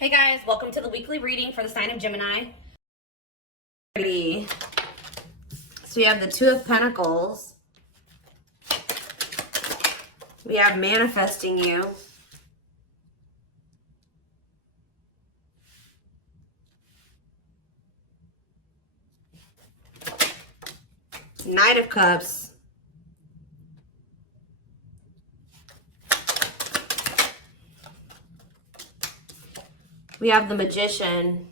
Hey guys, welcome to the weekly reading for the sign of Gemini. So we have the Two of Pentacles. We have manifesting you. Knight of Cups. We have the Magician.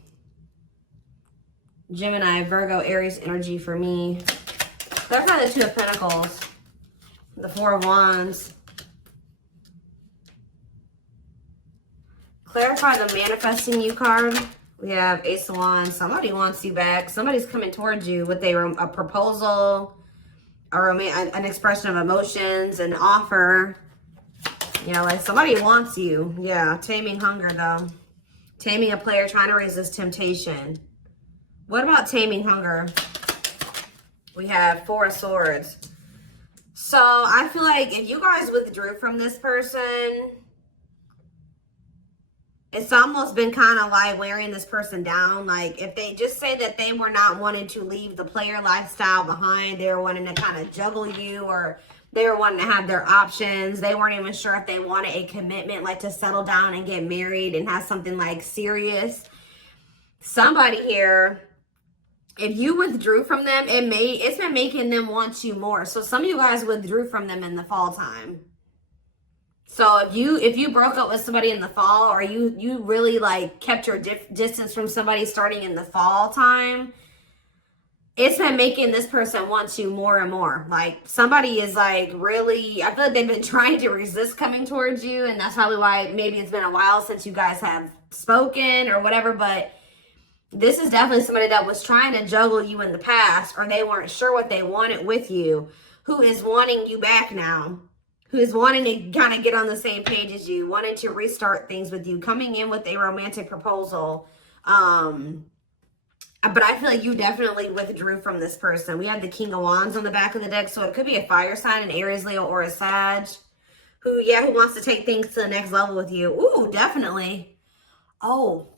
Gemini, Virgo, Aries energy for me. Clarify the Two of Pentacles. The Four of Wands. Clarify the manifesting you card. We have Ace of Wands. Somebody wants you back. Somebody's coming towards you with a proposal, an expression of emotions, an offer. You know, like somebody wants you. Yeah, taming hunger though. Taming a player trying to resist temptation. What about taming hunger? We have Four of Swords. So I feel like if you guys withdrew from this person, it's almost been kind of like wearing this person down. Like if they just say that they were not wanting to leave the player lifestyle behind, they were wanting to kind of juggle you, or they were wanting to have their options. They weren't even sure if they wanted a commitment, like to settle down and get married and have something like serious. Somebody here, if you withdrew from them, it's been making them want you more. So some of you guys withdrew from them in the fall time. So if you broke up with somebody in the fall, or you really like kept your distance from somebody starting in the fall time, it's been making this person want you more and more. Like somebody is like really, I feel like they've been trying to resist coming towards you, and that's probably why maybe it's been a while since you guys have spoken or whatever. But this is definitely somebody that was trying to juggle you in the past, or they weren't sure what they wanted with you, who is wanting you back now, who is wanting to kind of get on the same page as you, wanting to restart things with you, coming in with a romantic proposal. But I feel like you definitely withdrew from this person. We have the King of Wands on the back of the deck, so it could be a fire sign, an Aries, Leo, or a Sag, who wants to take things to the next level with you. Ooh, definitely. Oh.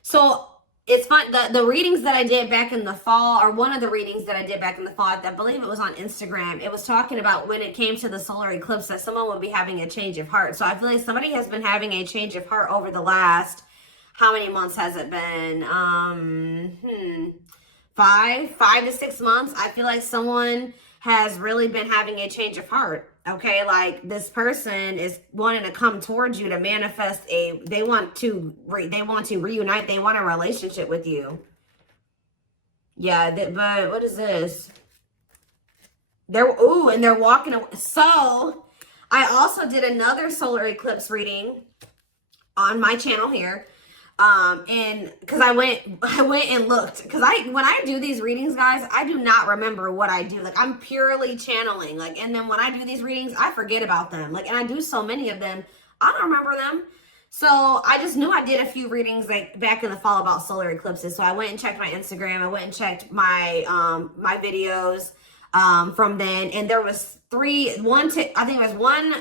So it's fun. The readings that I did back in the fall, or one of the readings that I did back in the fall, I believe it was on Instagram, it was talking about when it came to the solar eclipse that someone would be having a change of heart. So I feel like somebody has been having a change of heart over the last, how many months has it been? 5 to 6 months. I feel like someone has really been having a change of heart. Okay, like this person is wanting to come towards you to manifest they want to reunite. They want a relationship with you. Yeah, but what is this? And they're walking away. So I also did another solar eclipse reading on my channel here. And because I went and looked, because when I do these readings, guys, I do not remember what I do. Like I'm purely channeling, like, and then when I do these readings, I forget about them. Like, and I do so many of them, I don't remember them. So I just knew I did a few readings like back in the fall about solar eclipses. So I went and checked my Instagram. I went and checked my my videos from then, and there was I think it was one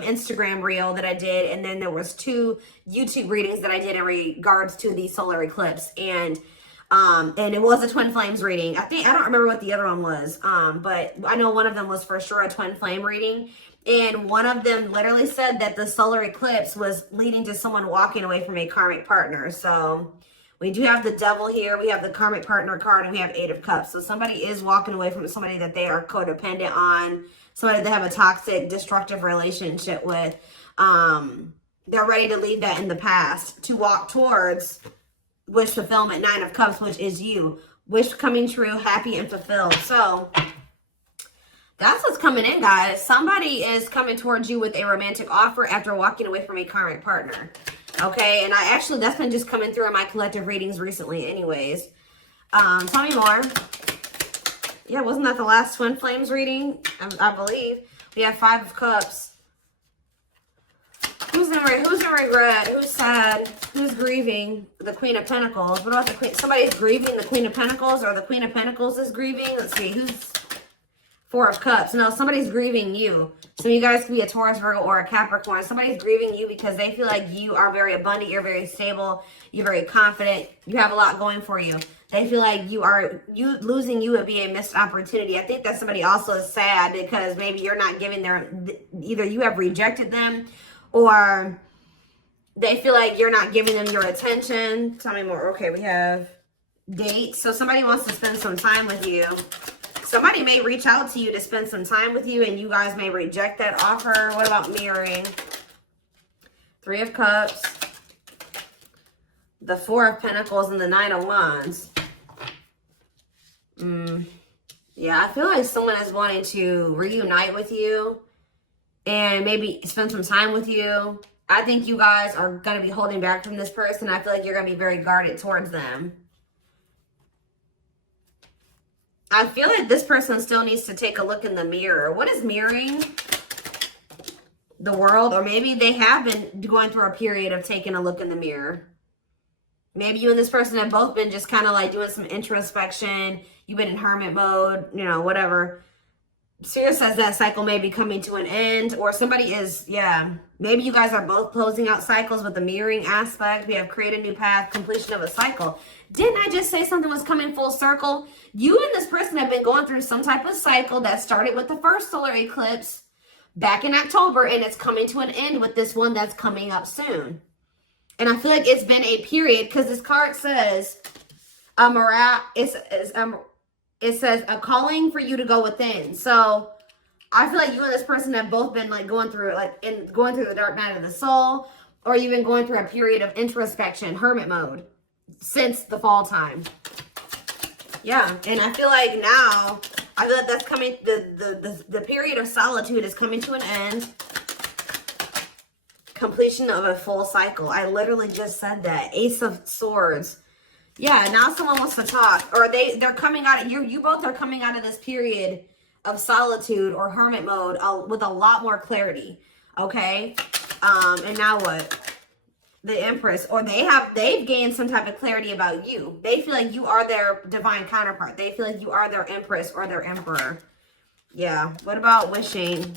Instagram reel that I did, and then there was 2 YouTube readings that I did in regards to the solar eclipse, and it was a twin flames reading. I don't remember what the other one was, but I know one of them was for sure a twin flame reading, and one of them literally said that the solar eclipse was leading to someone walking away from a karmic partner. So we do have the Devil here, we have the karmic partner card, and we have 8 of Cups. So somebody is walking away from somebody that they are codependent on, somebody they have a toxic, destructive relationship with. They're ready to leave that in the past to walk towards wish fulfillment, 9 of Cups, which is you. Wish coming true, happy and fulfilled. So that's what's coming in, guys. Somebody is coming towards you with a romantic offer after walking away from a karmic partner. Okay, and that's been just coming through in my collective readings recently anyways. Tell me more. Yeah, wasn't that the last twin flames reading? I believe. We have 5 of Cups. Who's in regret? Who's sad? Who's grieving? The Queen of Pentacles. What about the Queen? Somebody's grieving the Queen of Pentacles, or the Queen of Pentacles is grieving. Let's see. Who's Four of Cups. No, somebody's grieving you. So you guys could be a Taurus, Virgo, or a Capricorn. Somebody's grieving you because they feel like you are very abundant. You're very stable. You're very confident. You have a lot going for you. They feel like losing you would be a missed opportunity. I think that somebody also is sad because maybe you're not giving either you have rejected them or they feel like you're not giving them your attention. Tell me more. Okay, we have dates. So somebody wants to spend some time with you. Somebody may reach out to you to spend some time with you and you guys may reject that offer. What about mirroring? Three of Cups, the Four of Pentacles, and the Nine of Wands. Yeah, I feel like someone is wanting to reunite with you and maybe spend some time with you. I think you guys are going to be holding back from this person. I feel like you're going to be very guarded towards them. I feel like this person still needs to take a look in the mirror. What is mirroring? The world, or maybe they have been going through a period of taking a look in the mirror. Maybe you and this person have both been just kind of like doing some introspection. You've been in hermit mode, you know, whatever. Spirit says that cycle may be coming to an end, or somebody is, yeah. Maybe you guys are both closing out cycles with the mirroring aspect. We have create a new path, completion of a cycle. Didn't I just say something was coming full circle? You and this person have been going through some type of cycle that started with the first solar eclipse back in October, and it's coming to an end with this one that's coming up soon. And I feel like it's been a period because this card says it says a calling for you to go within. So I feel like you and this person have both been like going through the dark night of the soul, or you've been going through a period of introspection, hermit mode, since the fall time. Yeah, and I feel like now, I feel like that's coming, the period of solitude is coming to an end. Completion of a full cycle. I literally just said that. Ace of Swords. Yeah, now someone wants to talk, or they're coming out, you both are coming out of this period of solitude or hermit mode with a lot more clarity. Okay? And now what? The Empress, or they've gained some type of clarity about you. They feel like you are their divine counterpart. They feel like you are their Empress or their Emperor. Yeah. What about wishing?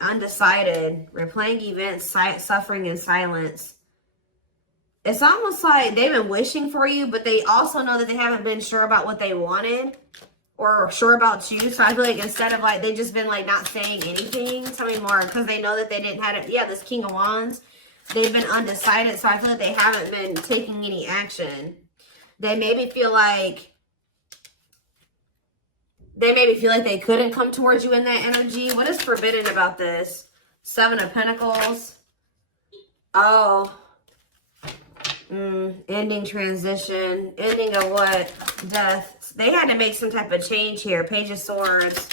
Undecided. Replaying events, suffering in silence. It's almost like they've been wishing for you, but they also know that they haven't been sure about what they wanted or sure about you. So I feel like instead of like, they've just been like not saying anything. Tell me more, because they know that they didn't have it. Yeah, this King of Wands. They've been undecided, so I feel like they haven't been taking any action. They maybe feel like they couldn't come towards you in that energy. What is forbidden about this? Seven of Pentacles. Oh. Ending, transition. Ending of what? Death. They had to make some type of change here. Page of Swords.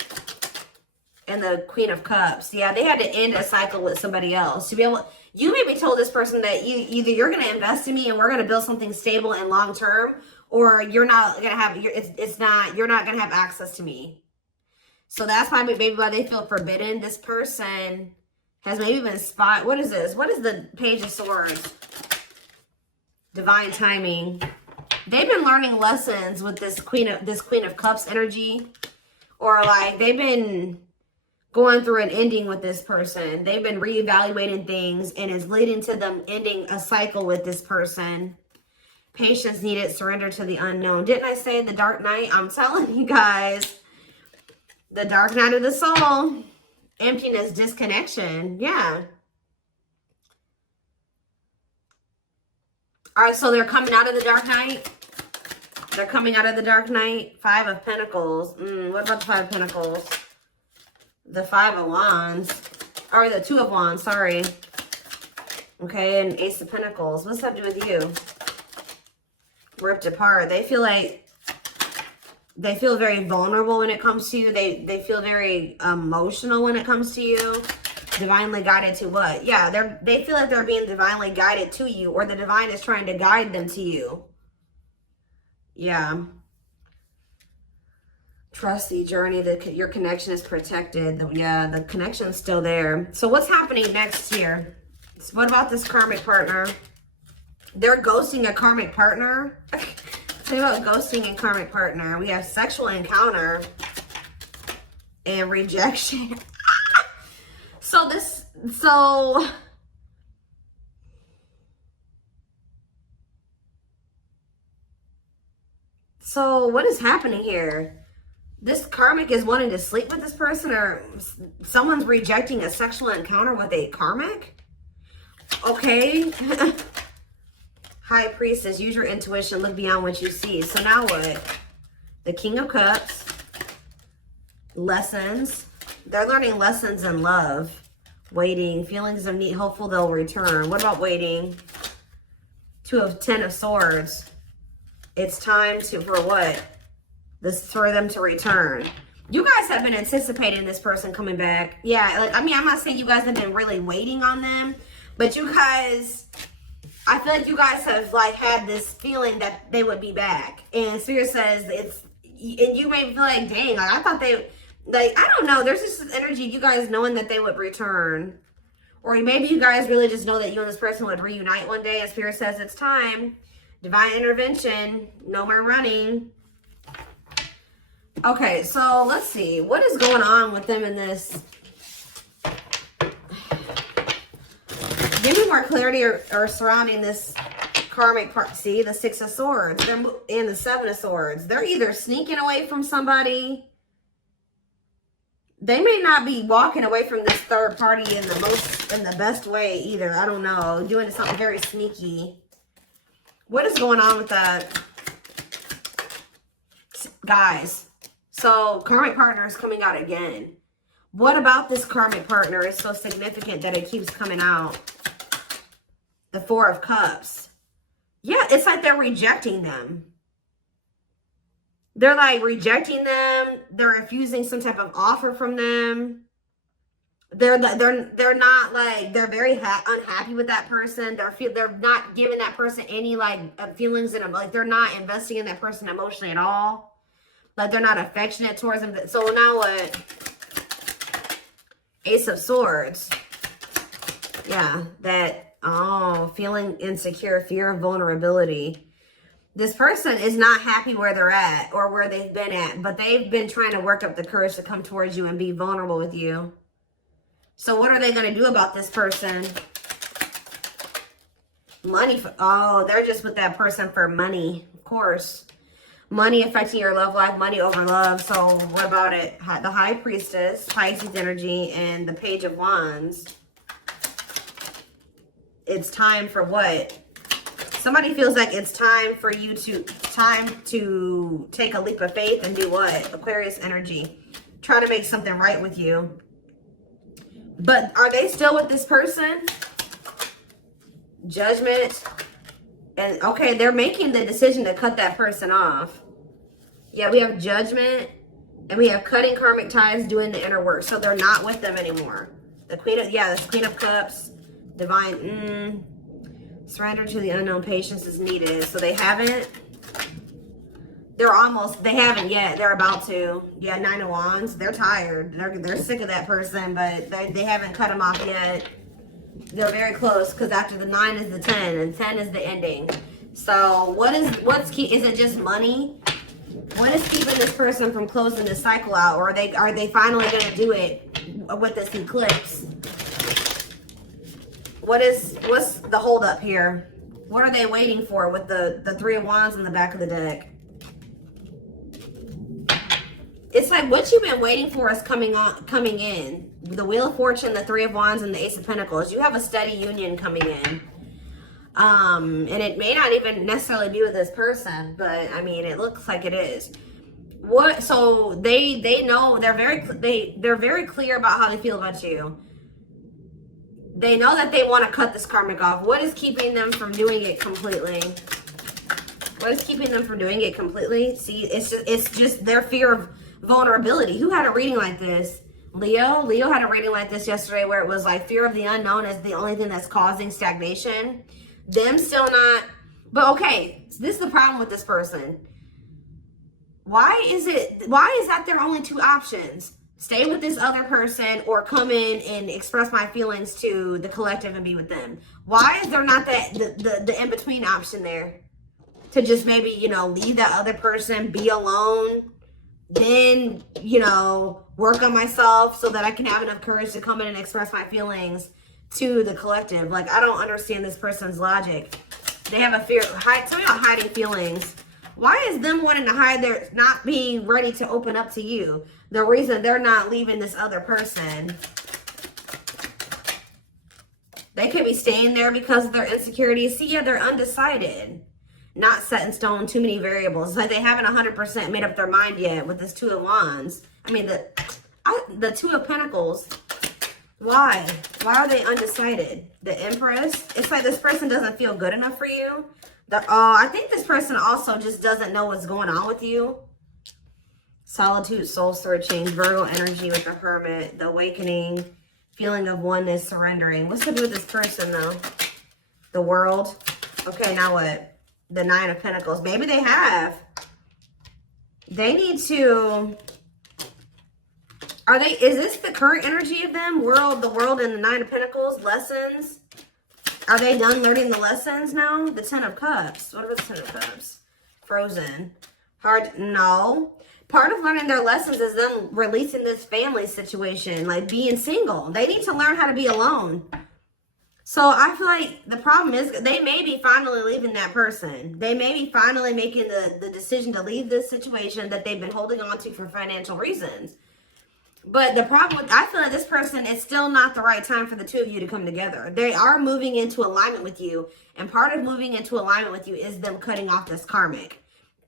And the Queen of Cups. Yeah, they had to end a cycle with somebody else to be able. You maybe told this person that either you're going to invest in me and we're going to build something stable and long term, or you're not going to have you're not going to have access to me. So that's probably maybe why they feel forbidden. This person has maybe been spot. What is this? What is the Page of Swords? Divine timing. They've been learning lessons with this Queen of Cups energy, or like they've been going through an ending with this person. They've been reevaluating things and it's leading to them ending a cycle with this person. Patience needed, surrender to the unknown. Didn't I say the dark night? I'm telling you guys. The dark night of the soul. Emptiness, disconnection. Yeah. All right, so they're coming out of the dark night. They're coming out of the dark night. Five of Pentacles. What about the Five of Pentacles? The Five of Wands, or the Two of Wands, sorry. Okay, and Ace of Pentacles. What's that to do with you? Ripped apart. They feel very vulnerable when it comes to you. They feel very emotional when it comes to you. Divinely guided to what? Yeah, they feel like they're being divinely guided to you, or the divine is trying to guide them to you. Yeah. Trust the journey, your connection is protected. Yeah, the connection's still there. So what's happening next here? So what about this karmic partner? They're ghosting a karmic partner. Tell me about ghosting and karmic partner. We have sexual encounter. and rejection. So what is happening here? This karmic is wanting to sleep with this person, or someone's rejecting a sexual encounter with a karmic? Okay. High Priestess, use your intuition, look beyond what you see. So now what? The King of Cups. Lessons. They're learning lessons in love. Waiting. Feelings of need. Hopeful they'll return. What about waiting? Ten of Swords. It's time for what? For them to return. You guys have been anticipating this person coming back. Yeah, like, I mean, I'm not saying you guys have been really waiting on them, but you guys, I feel like you guys have like had this feeling that they would be back. And Spirit says and you may feel like, dang, like I thought they, like, I don't know. There's just this energy, you guys knowing that they would return. Or maybe you guys really just know that you and this person would reunite one day, and Spirit says it's time. Divine intervention. No more running. Okay, so let's see. What is going on with them in this? Give me more clarity or surrounding this karmic part. See, the Six of Swords and the Seven of Swords. They're either sneaking away from somebody. They may not be walking away from this third party in the best way either. I don't know. Doing something very sneaky. What is going on with that? Guys. So, karmic partner is coming out again. What about this karmic partner is so significant that it keeps coming out? The Four of Cups. Yeah, it's like they're rejecting them. They're like rejecting them. They're refusing some type of offer from them. They're not like, they're very unhappy with that person. They're not giving that person any like feelings in them. Like they're not investing in that person emotionally at all. Like they're not affectionate towards them. So now what? Ace of Swords. Yeah, that, feeling insecure, fear of vulnerability. This person is not happy where they're at or where they've been at, but they've been trying to work up the courage to come towards you and be vulnerable with you. So what are they going to do about this person? Money. They're just with that person for money, of course. Money affecting your love life, money over love. So what about it? The High Priestess, Pisces energy, and the Page of Wands. It's time for what? Somebody feels like it's time for you to take a leap of faith and do what? Aquarius energy. Try to make something right with you. But are they still with this person? Judgment. And okay, they're making the decision to cut that person off. Yeah, we have Judgment. And we have cutting karmic ties, doing the inner work. So they're not with them anymore. The Queen of Cups. Divine, surrender to the unknown, patience is needed. So they haven't. They haven't yet. They're about to. Yeah, Nine of Wands. They're tired. They're sick of that person, but they haven't cut them off yet. They're very close because after the 9 is the 10, and 10 is the ending. So is it just money? What is keeping this person from closing this cycle out? Or are they finally going to do it with this eclipse? What's the holdup here? What are they waiting for with the Three of Wands in the back of the deck? It's like what you've been waiting for is coming in. The Wheel of Fortune, the Three of Wands, and the Ace of Pentacles. You have a steady union coming in. And it may not even necessarily be with this person, but I mean, it looks like it is. So they know, they're very clear about how they feel about you. They know that they want to cut this karmic off. What is keeping them from doing it completely? What is keeping them from doing it completely? See, it's just their fear of vulnerability. Who had a reading like this? Leo had a reading like this yesterday where it was like fear of the unknown is the only thing that's causing stagnation. Them still not. But okay, so this is the problem with this person. Why is that their only two options? Stay with this other person or come in and express my feelings to the collective and be with them. Why is there not the in-between option there? To just maybe, leave that other person, be alone, then, you know, work on myself so that I can have enough courage to come in and express my feelings to the collective. Like, I don't understand this person's logic. They have a fear. Tell me about hiding feelings. Why is them wanting to hide their not being ready to open up to you the reason they're not leaving this other person? They could be staying there because of their insecurities. See, yeah, they're undecided. Not set in stone, too many variables. It's like they haven't 100% made up their mind yet with this Two of Wands. I mean, the Two of Pentacles. Why? Why are they undecided? The Empress. It's like this person doesn't feel good enough for you. I think this person also just doesn't know what's going on with you. Solitude, soul searching, Virgo energy with the Hermit, the awakening, feeling of oneness, surrendering. What's to do with this person though? The World. Okay, now what? The Nine of Pentacles. Maybe they have. They need to... Is this the current energy of them? The World and the Nine of Pentacles. Lessons. Are they done learning the lessons now? The Ten of Cups. What about the Ten of Cups? Frozen. No. Part of learning their lessons is them releasing this family situation. Like being single. They need to learn how to be alone. So I feel like the problem is they may be finally leaving that person. They may be finally making the decision to leave this situation that they've been holding on to for financial reasons. But the problem, I feel like this person, it's still not the right time for the two of you to come together. They are moving into alignment with you. And part of moving into alignment with you is them cutting off this karmic.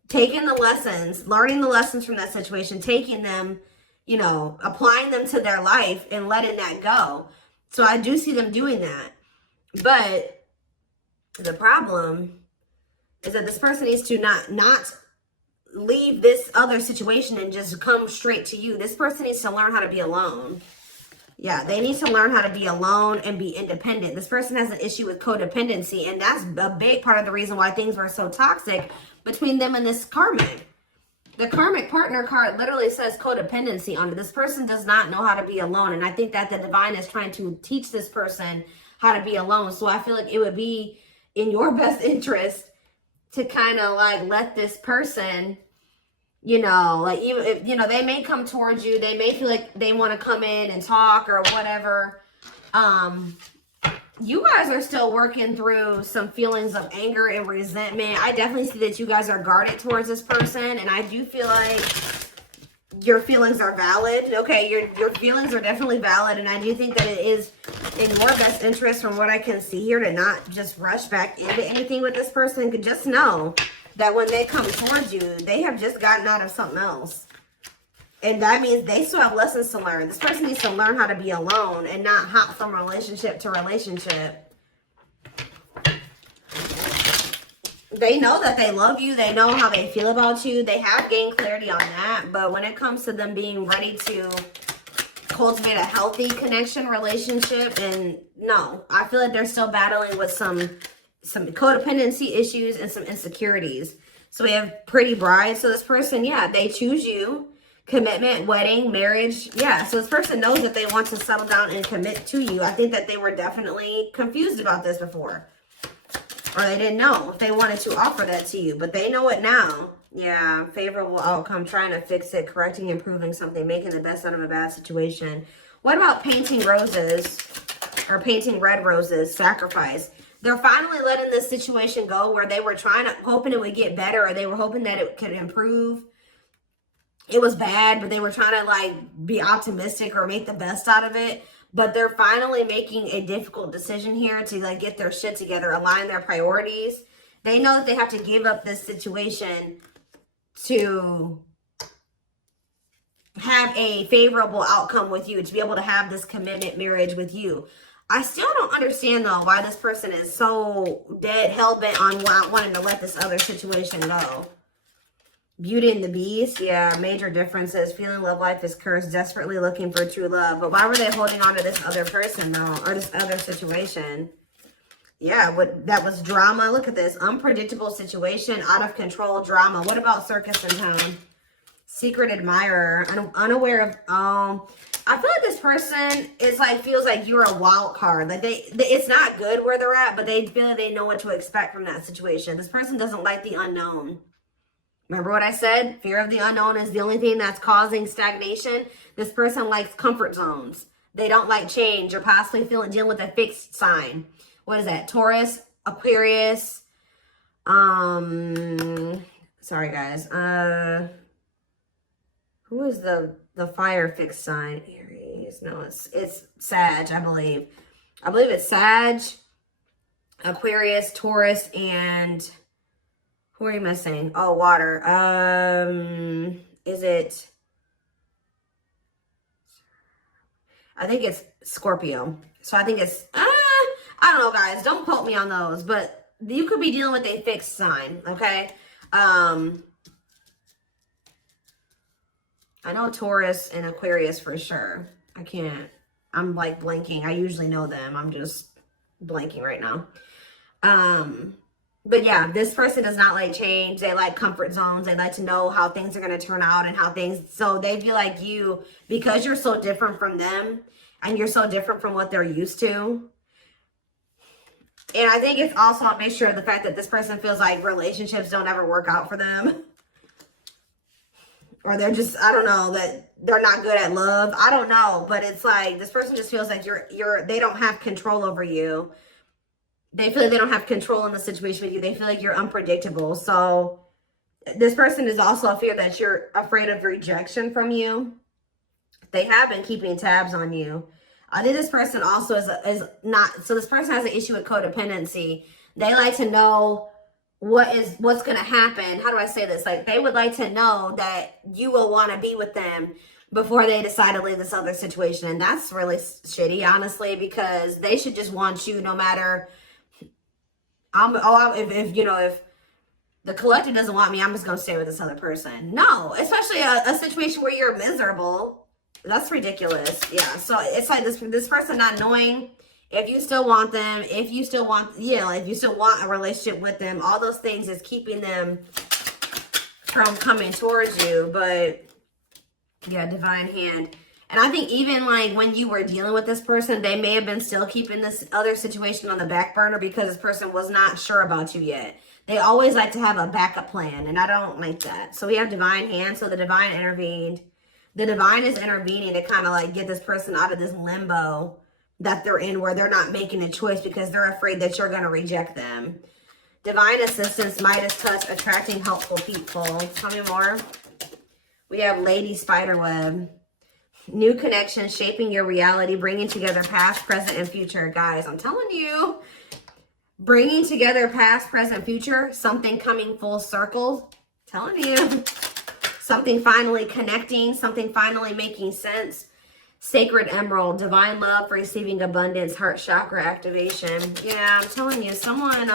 Taking the lessons, learning the lessons from that situation, taking them, you know, applying them to their life and letting that go. So I do see them doing that. But the problem is that this person needs to not leave this other situation and just come straight to you. This person needs to learn how to be alone. Yeah, they need to learn how to be alone and be independent. This person has an issue with codependency, and that's a big part of the reason why things were so toxic between them and this karmic. The karmic partner card literally says codependency on it. This person does not know how to be alone, and I think that the divine is trying to teach this person how to be alone. So I feel like it would be in your best interest to kind of like let this person, you know, like even if, you know, they may come towards you, they may feel like they want to come in and talk or whatever. You guys are still working through some feelings of anger and resentment. I definitely see that you guys are guarded towards this person, and I do feel like your feelings are valid. Okay, your feelings are definitely valid, and I do think that it is in your best interest from what I can see here to not just rush back into anything with this person. Could just know that when they come towards you, they have just gotten out of something else. And that means they still have lessons to learn. This person needs to learn how to be alone and not hop from relationship to relationship. They know that they love you. They know how they feel about you. They have gained clarity on that. But when it comes to them being ready to cultivate a healthy connection, relationship, and no, I feel like they're still battling with some codependency issues and some insecurities. So we have Pretty Bride. So this person, yeah, they choose you. Commitment, wedding, marriage. Yeah, so this person knows that they want to settle down and commit to you. I think that they were definitely confused about this before. Or they didn't know if they wanted to offer that to you. But they know it now. Yeah, favorable outcome, trying to fix it, correcting, improving something, making the best out of a bad situation. What about painting roses? Or painting red roses, sacrifice. They're finally letting this situation go where they were hoping it would get better, or they were hoping that it could improve. It was bad, but they were trying to like be optimistic or make the best out of it. But they're finally making a difficult decision here to like get their shit together, align their priorities. They know that they have to give up this situation to have a favorable outcome with you, to be able to have this commitment marriage with you. I still don't understand though why this person is so dead hell-bent on wanting to let this other situation go. Beauty and the Beast, yeah, major differences. Feeling love life is cursed, desperately looking for true love. But why were they holding on to this other person though, or this other situation? Yeah, that was drama. Look at this, unpredictable situation, out of control drama. What about Circus in Town? Secret admirer, unaware of. I feel like this person is like feels like you're a wild card. Like it's not good where they're at, but they feel like they know what to expect from that situation. This person doesn't like the unknown. Remember what I said? Fear of the unknown is the only thing that's causing stagnation. This person likes comfort zones. They don't like change or possibly dealing with a fixed sign. What is that? Taurus, Aquarius. Sorry guys. Who is the fire fixed sign? Aries. No, it's Sag, I believe. I believe it's Sag, Aquarius, Taurus, and who are you missing? Oh, water. Is it? I think it's Scorpio. So I think it's, I don't know, guys. Don't quote me on those, but you could be dealing with a fixed sign, okay? I know Taurus and Aquarius for sure. I'm like blanking. I usually know them. I'm just blanking right now. But yeah, this person does not like change. They like comfort zones. They like to know how things are going to turn out and how things, so they feel like you, because you're so different from them and you're so different from what they're used to. And I think it's also a mixture of the fact that this person feels like relationships don't ever work out for them. Or they're just, I don't know, that they're not good at love. I don't know, but it's like this person just feels like they don't have control over you. They feel like they don't have control in the situation with you. They feel like you're unpredictable. So this person is also a fear that you're afraid of rejection from you. They have been keeping tabs on you. I think this person also is not, so this person has an issue with codependency. They like to know what's going to happen. How do I say this? Like they would like to know that you will want to be with them before they decide to leave this other situation. And that's really shitty, honestly, because they should just want you no matter. If the collective doesn't want me, I'm just going to stay with this other person. No, especially a situation where you're miserable. That's ridiculous. Yeah. So it's like this person not knowing if you still want them, if you still want a relationship with them, all those things is keeping them from coming towards you. But yeah, divine hand. And I think even like when you were dealing with this person, they may have been still keeping this other situation on the back burner because this person was not sure about you yet. They always like to have a backup plan, and I don't like that. So we have divine hand. So the divine intervened. The divine is intervening to kind of like get this person out of this limbo that they're in where they're not making a choice because they're afraid that you're going to reject them. Divine assistance, Midas touch, attracting helpful people. Tell me more. We have Lady Spiderweb. New connection, shaping your reality, bringing together past, present, and future. Guys, I'm telling you, bringing together past, present, future, something coming full circle. Telling you, something finally connecting, something finally making sense. Sacred emerald, divine love, receiving abundance, heart chakra activation. Yeah, I'm telling you, someone,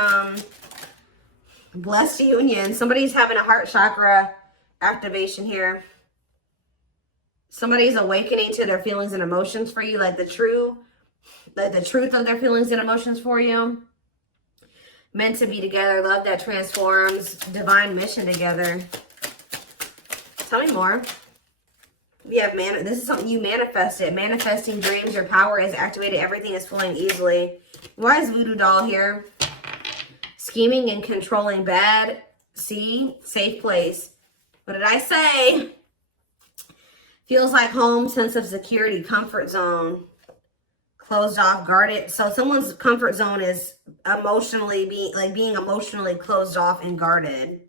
blessed union. Somebody's having a heart chakra activation here. Somebody's awakening to their feelings and emotions for you, like the truth of their feelings and emotions for you. Meant to be together, love that transforms, divine mission together. Tell me more. We have this is something you manifested. Manifesting dreams, your power is activated, everything is flowing easily. Why is Voodoo Doll here? Scheming and controlling bad. See? Safe place. What did I say? Feels like home, sense of security, comfort zone, closed off, guarded. So someone's comfort zone is being emotionally closed off and guarded.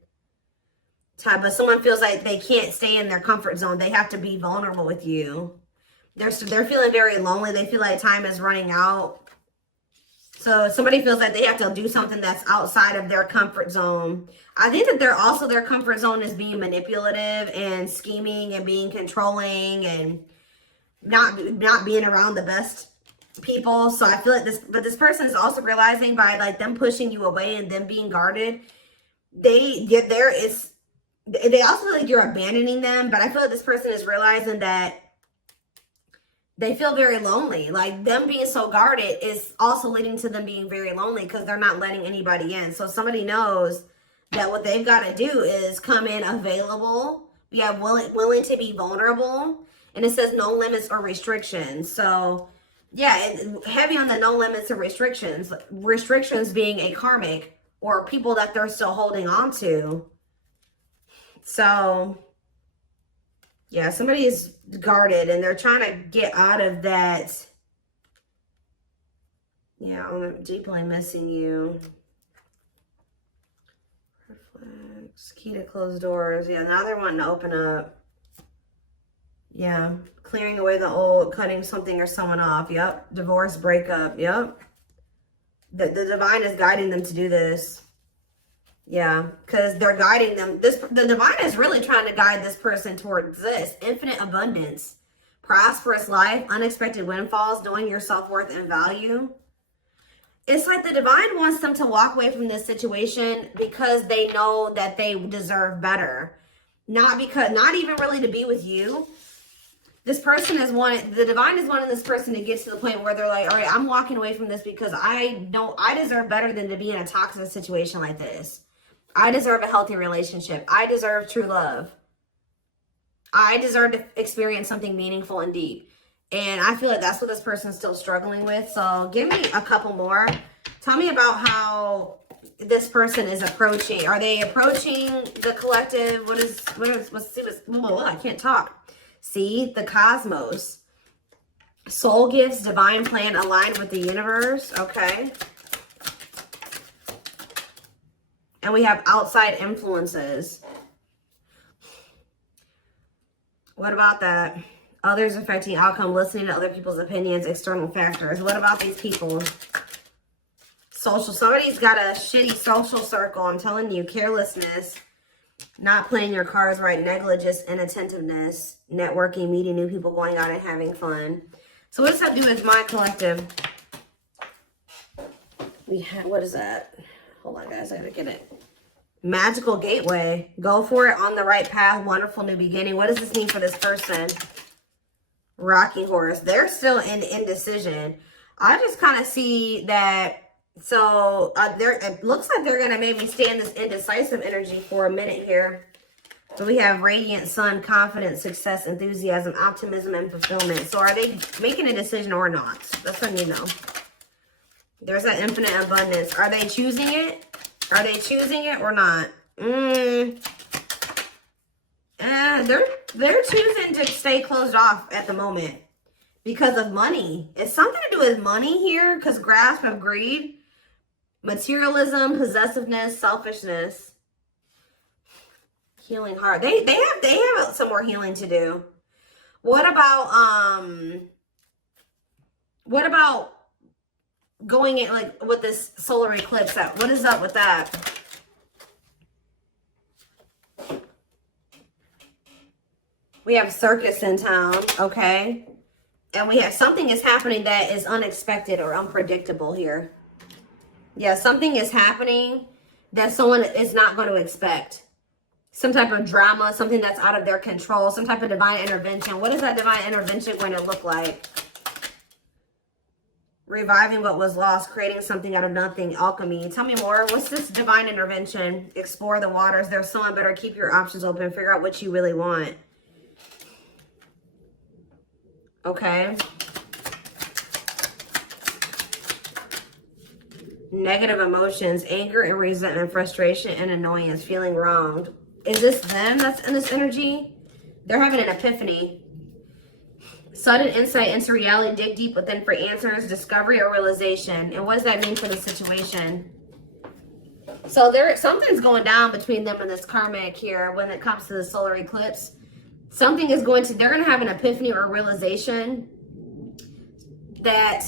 But someone feels like they can't stay in their comfort zone. They have to be vulnerable with you. They're feeling very lonely. They feel like time is running out. So somebody feels like they have to do something that's outside of their comfort zone. I think that their comfort zone is being manipulative and scheming and being controlling and not being around the best people. So I feel like this person is also realizing by like them pushing you away and them being guarded, they also feel like you're abandoning them. But I feel like this person is realizing that they feel very lonely. Like them being so guarded is also leading to them being very lonely because they're not letting anybody in. So somebody knows that what they've got to do is come in available. We have willing to be vulnerable. And it says no limits or restrictions. So yeah, heavy on the no limits or restrictions. Restrictions being a karmic or people that they're still holding on to. So, yeah, somebody is guarded and they're trying to get out of that. Yeah, I'm deeply missing you. Reflex, key to closed doors. Yeah, now they're wanting to open up. Yeah, clearing away the old, cutting something or someone off. Yep, divorce, breakup. Yep. The divine is guiding them to do this. Yeah, because they're guiding them. The divine is really trying to guide this person towards this. Infinite abundance, prosperous life, unexpected windfalls, knowing your self-worth and value. It's like the divine wants them to walk away from this situation because they know that they deserve better. Not even really to be with you. This person the divine is wanting this person to get to the point where they're like, all right, I'm walking away from this because I deserve better than to be in a toxic situation like this. I deserve a healthy relationship. I deserve true love. I deserve to experience something meaningful and deep. And I feel like that's what this person's still struggling with. So give me a couple more. Tell me about how this person is approaching. Are they approaching the collective? I can't talk. See, the cosmos. Soul gifts, divine plan aligned with the universe. Okay. And we have outside influences. What about that? Others affecting outcome, listening to other people's opinions, external factors. What about these people? Social. Somebody's got a shitty social circle. I'm telling you, carelessness, not playing your cards right, negligence, inattentiveness, networking, meeting new people, going out and having fun. So what does that do with my collective? We have, what is that? Hold on, guys, I gotta get it. Magical gateway. Go for it, on the right path, wonderful new beginning. What does this mean for this person? Rocking horse. They're still in indecision. I just kind of see that. So it looks like they're going to maybe stay in this indecisive energy for a minute here. So we have radiant sun, confidence, success, enthusiasm, optimism, and fulfillment. So are they making a decision or not? That's what I need to know. There's that infinite abundance. Are they choosing it? Are they choosing it or not? They're choosing to stay closed off at the moment because of money. It's something to do with money here, because grasp of greed, materialism, possessiveness, selfishness, healing heart. They have some more healing to do. What about going in like with this solar eclipse? What is up with that? We have circus in town, okay? And we have something is happening that is unexpected or unpredictable here. Yeah, something is happening that someone is not going to expect. Some type of drama, something that's out of their control, some type of divine intervention. What is that divine intervention going to look like? Reviving what was lost, creating something out of nothing, alchemy. Tell me more. What's this divine intervention? Explore the waters. There's someone better. Keep your options open. Figure out what you really want. Okay. Negative emotions, anger and resentment, frustration and annoyance, feeling wronged. Is this them that's in this energy? They're having an epiphany. Sudden insight into reality, dig deep within for answers, discovery or realization. And what does that mean for the situation? So something's going down between them and this karmic here when it comes to the solar eclipse. Something is they're going to have an epiphany or realization that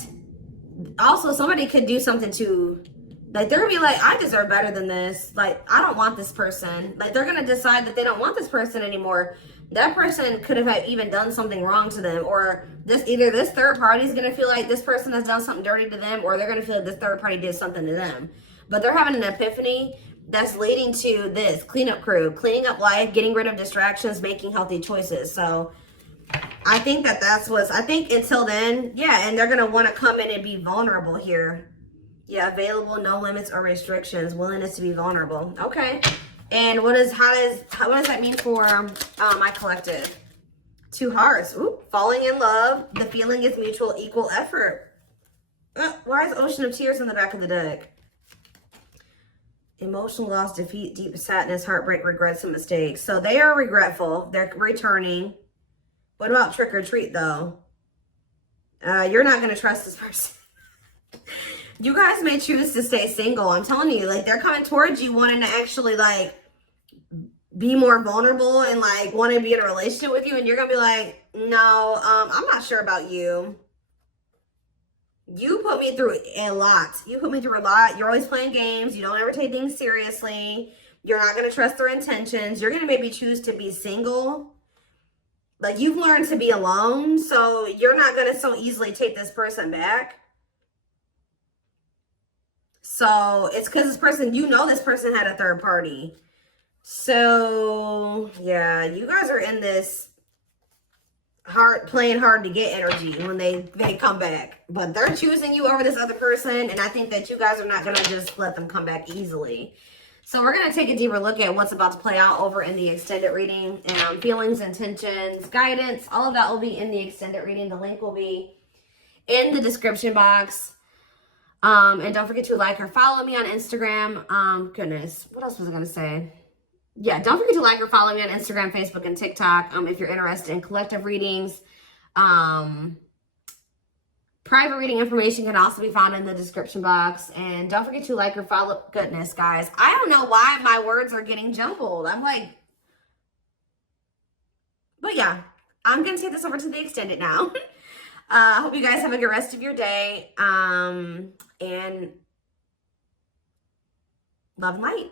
also somebody could do something to, like, they're going to be like, I deserve better than this. Like, I don't want this person. Like, they're going to decide that they don't want this person anymore. That person could have even done something wrong to them, or either this third party is going to feel like this person has done something dirty to them, or they're going to feel like this third party did something to them. But they're having an epiphany that's leading to this cleanup crew, cleaning up life, getting rid of distractions, making healthy choices. So I think I think until then, yeah, and they're going to want to come in and be vulnerable here. Yeah, available, no limits or restrictions, willingness to be vulnerable. Okay. And what does that mean for my collective? 2 hearts. Ooh, falling in love. The feeling is mutual, equal effort. Why is Ocean of Tears in the back of the deck? Emotional loss, defeat, deep sadness, heartbreak, regrets, and mistakes. So they are regretful. They're returning. What about trick or treat, though? You're not going to trust this person. You guys may choose to stay single. I'm telling you, like, they're coming towards you wanting to actually, like, be more vulnerable and, like, want to be in a relationship with you. And you're going to be like, no, I'm not sure about you. You put me through a lot. You put me through a lot. You're always playing games. You don't ever take things seriously. You're not going to trust their intentions. You're going to maybe choose to be single. Like, you've learned to be alone. So you're not going to so easily take this person back. So it's because this person, you know, this person had a third party. So yeah, you guys are in this playing hard to get energy when they come back, but they're choosing you over this other person, and I think that you guys are not going to just let them come back easily. So we're going to take a deeper look at what's about to play out over in the extended reading. Feelings, intentions, guidance, all of that will be in the extended reading. The link will be in the description box. And don't forget to like or follow me on Instagram. Goodness, what else was I going to say? Yeah, don't forget to like or follow me on Instagram, Facebook, and TikTok if you're interested in collective readings. Private reading information can also be found in the description box. And don't forget to like or follow. Goodness, guys. I don't know why my words are getting jumbled. I'm like... But yeah, I'm going to take this over to the extended now. I hope you guys have a good rest of your day. And love and light.